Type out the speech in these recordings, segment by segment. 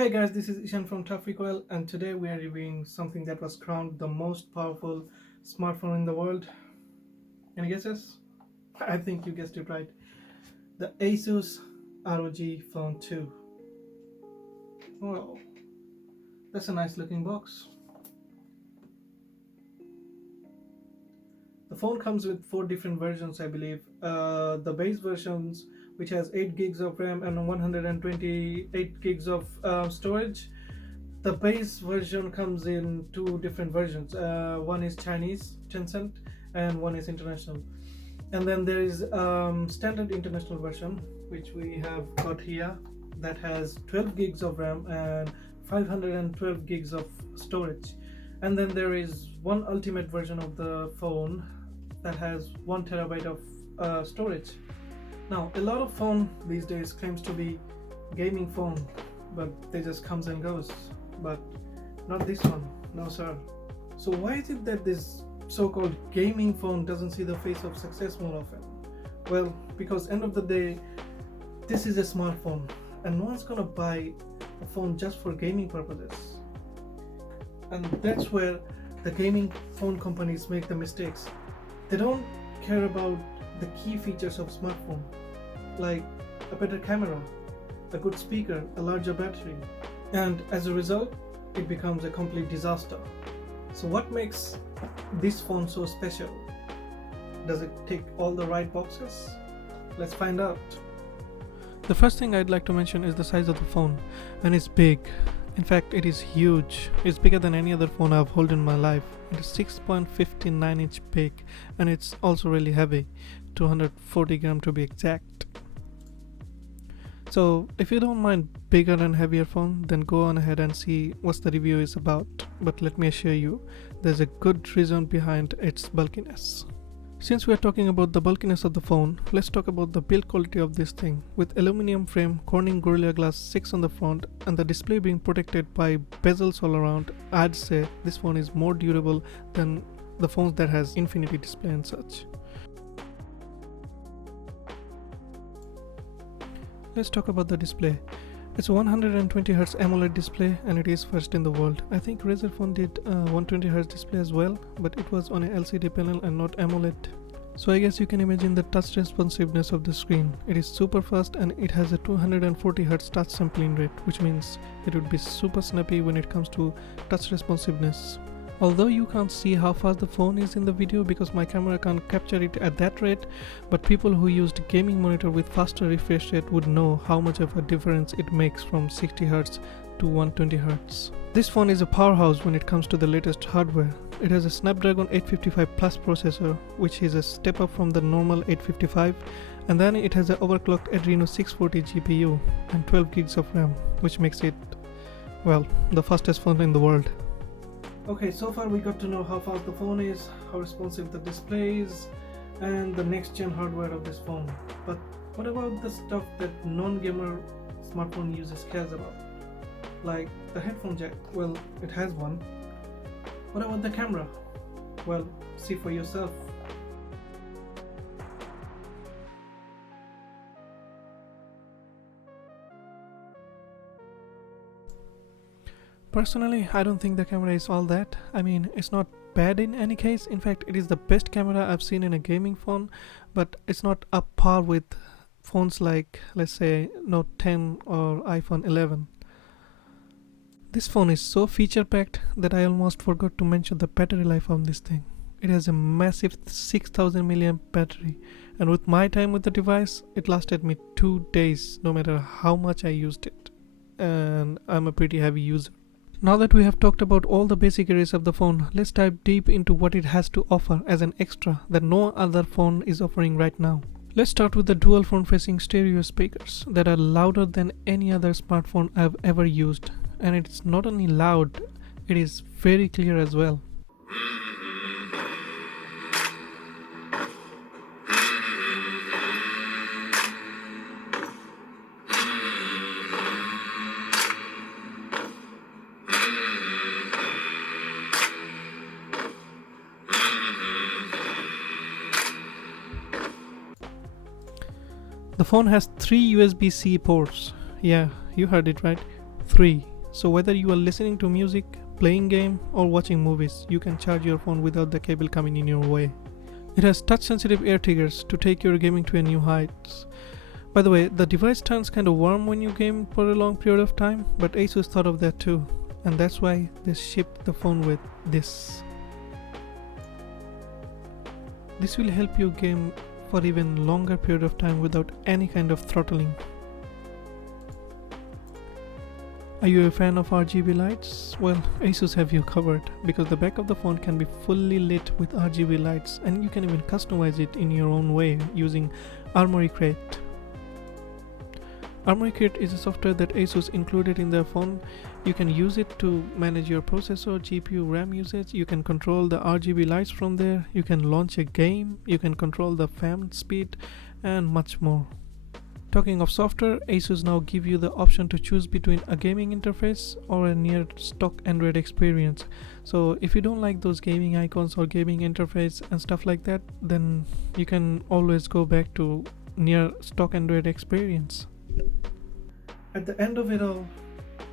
Hey guys, this is Ishan from Tough Recoil, and today we are reviewing something that was crowned the most powerful smartphone in the world. Any guesses? I think you guessed it right. The Asus ROG Phone 2. Well, that's a nice looking box. The phone comes with 4 different versions, I believe. The base versions, which has 8 gigs of RAM and 128 gigs of storage. The base version comes in 2 different versions. One is Chinese, Tencent, and one is international. And then there is standard international version, which we have got here, that has 12 gigs of RAM and 512 gigs of storage. And then there is one ultimate version of the phone that has 1 terabyte of storage. Now, a lot of phone these days claims to be gaming phone, but they just comes and goes. But not this one, no sir. So why is it that this so-called gaming phone doesn't see the face of success more often? Well, because end of the day, this is a smartphone, and no one's gonna buy a phone just for gaming purposes. And that's where the gaming phone companies make the mistakes. They don't care about the key features of smartphone, like a better camera, a good speaker, a larger battery, and as a result, it becomes a complete disaster. So what makes this phone so special? Does it tick all the right boxes? Let's find out. The first thing I'd like to mention is the size of the phone, and it's big. In fact, it is huge. It's bigger than any other phone I've held in my life. It is 6.59 inch big, and it's also really heavy, 240 gram to be exact. So if you don't mind bigger and heavier phone, then go on ahead and see what the review is about. But let me assure you, there's a good reason behind its bulkiness. Since we are talking about the bulkiness of the phone, let's talk about the build quality of this thing. With aluminum frame, Corning Gorilla Glass 6 on the front, and the display being protected by bezels all around, I'd say this phone is more durable than the phones that has infinity display and such. Let's talk about the display. It's a 120Hz AMOLED display, and it is first in the world. I think Razer phone did 120Hz display as well, but it was on a LCD panel and not AMOLED. So I guess you can imagine the touch responsiveness of the screen. It is super fast, and it has a 240Hz touch sampling rate, which means it would be super snappy when it comes to touch responsiveness. Although you can't see how fast the phone is in the video because my camera can't capture it at that rate, but people who used gaming monitor with faster refresh rate would know how much of a difference it makes from 60Hz to 120Hz. This phone is a powerhouse when it comes to the latest hardware. It has a Snapdragon 855 Plus processor, which is a step up from the normal 855, and then it has an overclocked Adreno 640 GPU and 12 gigs of RAM, which makes it, well, the fastest phone in the world. Okay, so far we got to know how fast the phone is, how responsive the display is, and the next gen hardware of this phone. But what about the stuff that non-gamer smartphone users cares about? Like the headphone jack, well, it has one. What about the camera? Well, see for yourself. Personally, I don't think the camera is all that. I mean, it's not bad in any case. In fact, it is the best camera I've seen in a gaming phone, but it's not up par with phones like, let's say, Note 10 or iPhone 11. This phone is so feature packed that I almost forgot to mention the battery life on this thing. It has a massive 6000 mAh battery, and with my time with the device, it lasted me 2 days no matter how much I used it. And I'm a pretty heavy user. Now that we have talked about all the basic areas of the phone, let's dive deep into what it has to offer as an extra that no other phone is offering right now. Let's start with the dual front-facing stereo speakers that are louder than any other smartphone I've ever used. And it's not only loud, it is very clear as well. The phone has 3 USB-C ports. Yeah, you heard it right. 3. So whether you are listening to music, playing game or watching movies, you can charge your phone without the cable coming in your way. It has touch sensitive air triggers to take your gaming to a new heights. By the way, the device turns kind of warm when you game for a long period of time, but Asus thought of that too, and that's why they shipped the phone with this. This will help you game for even longer period of time without any kind of throttling. Are you a fan of RGB lights? Well, Asus have you covered, because the back of the phone can be fully lit with RGB lights, and you can even customize it in your own way using Armoury Crate. Armoury Crate is a software that Asus included in their phone. You can use it to manage your processor, GPU, RAM usage. You can control the RGB lights from there. You can launch a game. You can control the fan speed and much more. Talking of software, Asus now give you the option to choose between a gaming interface or a near stock Android experience. So if you don't like those gaming icons or gaming interface and stuff like that, then you can always go back to near stock Android experience. At the end of it all,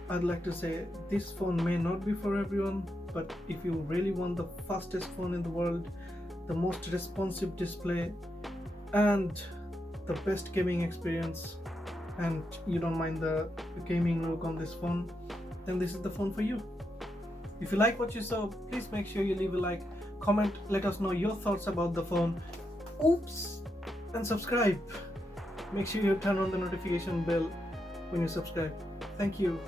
I'd like to say this phone may not be for everyone, but if you really want the fastest phone in the world, the most responsive display, and the best gaming experience, and you don't mind the gaming look on this phone, then this is the phone for you. If you like what you saw, please make sure you leave a like, comment, let us know your thoughts about the phone, and subscribe. Make sure you turn on the notification bell when you subscribe. Thank you.